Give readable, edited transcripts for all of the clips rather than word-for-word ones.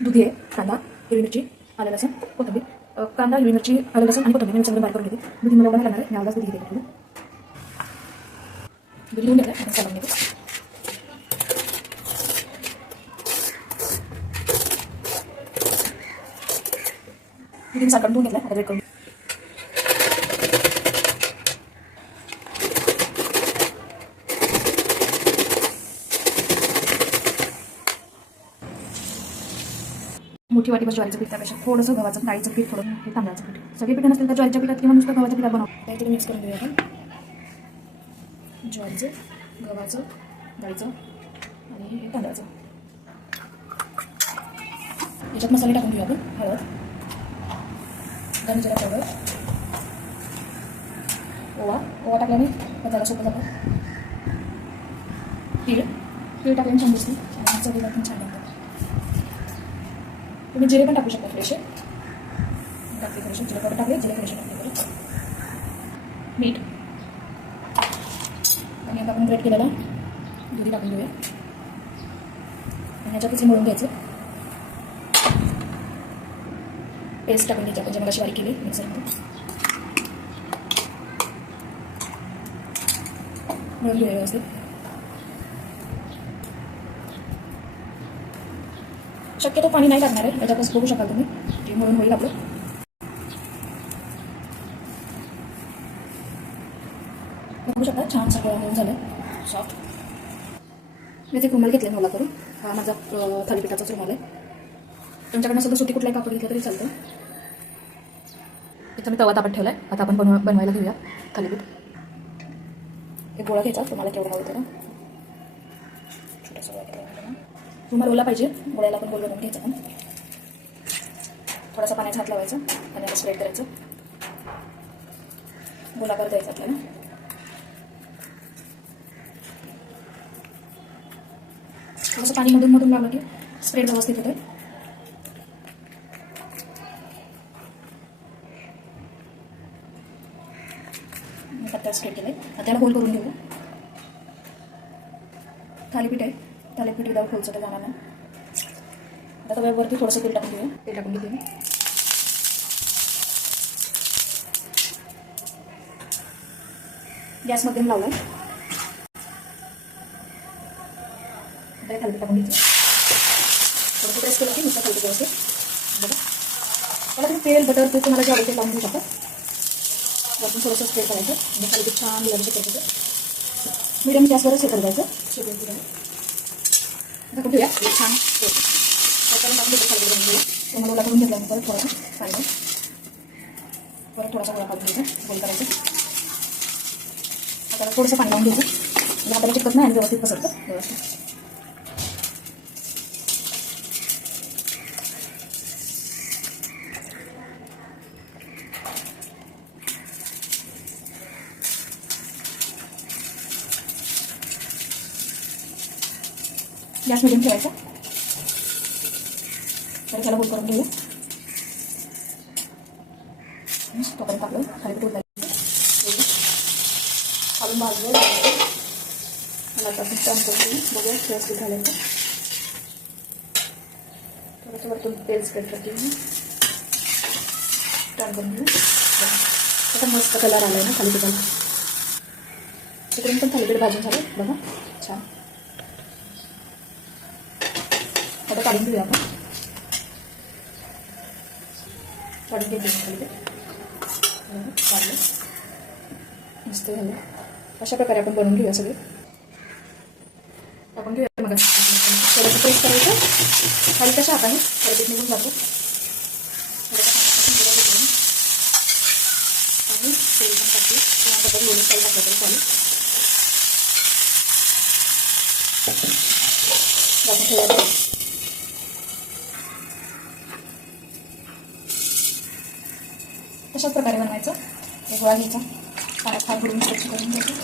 दुधी आहे, कांदा, हिरवी मिरची, आलं लसूण, कोथिंबीर. कांदा, हिरवी मिरची, आलं लसूण आणि कोथिंबीर मिक्सरमध्ये बारीक करून घेते. दुधी मला एवढं लागणार आहे, मी आवडाच दुधी घेते थोडं. दुधी घेऊन घेतलं आपण काढून घेते. दुधी साखर धुवून घेतलं, आता रेड करून मोठी वाटी ज्वारीचं पीठ, त्यापेक्षा थोडंसं गव्हाचं डाळीचं पीठ, थोडं हे तांदळाचं पीठ. सगळे पीठ नसतील तर ज्वारीच्या पीठात किंवा नुसतं गव्हाच्या पीठात बनवू. काहीतरी मिक्स करून घेऊया आपण. ज्वारीचं, गव्हाचं, डाळीचं आणि हे तांदळाचं. याच्यात मसाले टाकून घेऊया आपण. हळद, धने जिरा पावडर, ओवा टाकल्याने पचायला सोपं जातं. तीळ टाकल्याने छान दिसते आणि चवीला पण छान लागतं. तुम्ही जिरे पण टाकू शकता फ्रेश. टाकते फ्रेश, जिरे पावडर टाकले, जिरे फ्रेश टाकले बरं. मीठ आणि आता आपण ग्रेट केलेला दुधी टाकून घेऊया आणि ह्याच्यातच मळून घ्यायचं. पेस्ट टाकून घ्यायची आपण जे मला बारीक केली मिक्सरमध्ये. मळून घेऊया व्यवस्थित. शक्यतो पाणी नाही टाकणार आहे, याच्यातच बघू शकाल तुम्ही जे म्हणून होईल आपलं. बघू शकता छान सगळं होऊन झालं सॉफ्ट. मी ते रुमाल घेतले मला करून. हा माझा थालीपीठाचाच रुमाल आहे. तुमच्याकडनं सुद्धा सुट्टी कुठलाही कापड घेतलं तरी चालतं. इथं मी तवा तापत ठेवला आहे. आता आपण बनवायला घेऊया थालीपीठ. एक गोळा घ्यायचा, तुम्हाला केवढा हवं त्याला. छोटासा गोळा घेतला. रुमाल ओला पाहिजे, गोळ्याला आपण गोल बनवून घ्यायचा. पण थोडासा पाण्याचा हात लावायचा आणि आता स्प्रेड करायचं. गोलाकार द्यायचा आपल्याला. थोडंसं पाणी मधून मधून लावलं की स्प्रेड व्यवस्थित होतं. पत्त्या स्प्रेड केले. आता त्याला होल करून घेऊ. थालीपीठ आहे, थालीपीठ विदाऊट होलचं तर जाणार नाही. आता तव्यावरती थोडंसं तेल टाकून घेऊया. तेल टाकून घेते मी. गॅस मध्यम लावला आहे. आता थालीपीठ टाकून घ्यायचं. थोडंसं प्रेस केलं की नुसतं थालीपीठ व्यवस्थित बघा. मला तुम्ही तेल बटर तूप तुम्हाला जे आवडते लावून घेऊ शकता. वरतून थोडंसं स्प्रेड करायचं म्हणजे थालीपीठ छान लागू शकतं. मीडियम गॅसवरच हे करायचं. शिकून आता कुठे छान टाकून घेऊया. तुम्हाला ओला करून घेतल्यानंतर थोडंसं पाणी परत थोडासा गोळा काढून घ्यायचा, गोल करायचं. आता थोडंसं पाणी लावून घ्यायचं म्हणजे हाताला चिकटत नाही आणि व्यवस्थित पसरतं व्यवस्थित. गॅस मिडियम ठेवायचा. तर त्याला होल करून घेऊ. तोपर्यंत आपलं थालीपीठ उरलायचं. खालून भाजलं मला आता टर्न करून घेऊ. बघूया व्यवस्थित घालायचं. थोडंसं वरतून तेल स्प्रेड करते मी. टर्न करून घेऊ. आता मस्त कलर आला आहे ना थालीपीठाला. तिकडून पण थालीपीठ भाजून झालं बघा छान. आता काढून घेऊया आपण. काढून घेते थालीपीठ. काढलं मस्त झालं. अशा प्रकारे आपण बनवून घेऊया सगळे. आपण घेऊया मग थोडंसं प्रेस करायचं. खाली कशा हाताने थालीपीठ निघून जातो. आणि तेल पण टाकले किंवा बटर लोणी तेल टाकलं तरी चालेल. आपण ठेवायचं. तशाच प्रकारे बनवायचं. एक गोळा घ्यायचा, पाण्यात हात भरून स्वच्छ करून घ्यायचं.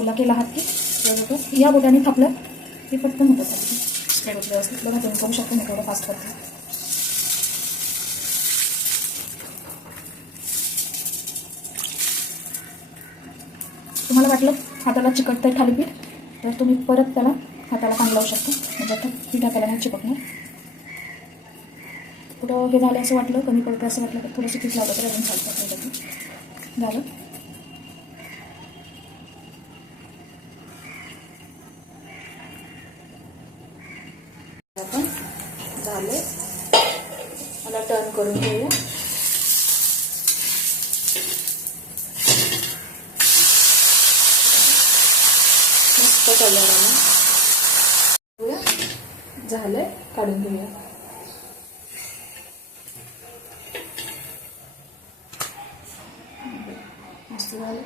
ओला केला हात की या बोटाने थापलं की पटकन होतं. स्प्रेड होतं व्यवस्थित. बघा तुम्ही करू शकतो मी थोडं फास्ट करते. तुम्हाला वाटलं हाताला चिकटतंय थालीपीठ तर तुम्ही परत त्याला हाताला पाणी लावू शकता. म्हणजे आता पीठ हाताला नाही चिकटणार. कुठं हे झालं असं वाटलं, कमी पडतं असं वाटलं तर थोडंसं पीठ लावलं तर अजून चालतं आपल्याला. झालं. आपण झाले, मला टर्न करून घेऊया. मस्त कलर आला. झालंय, काढून घेऊया. मस्त झालं.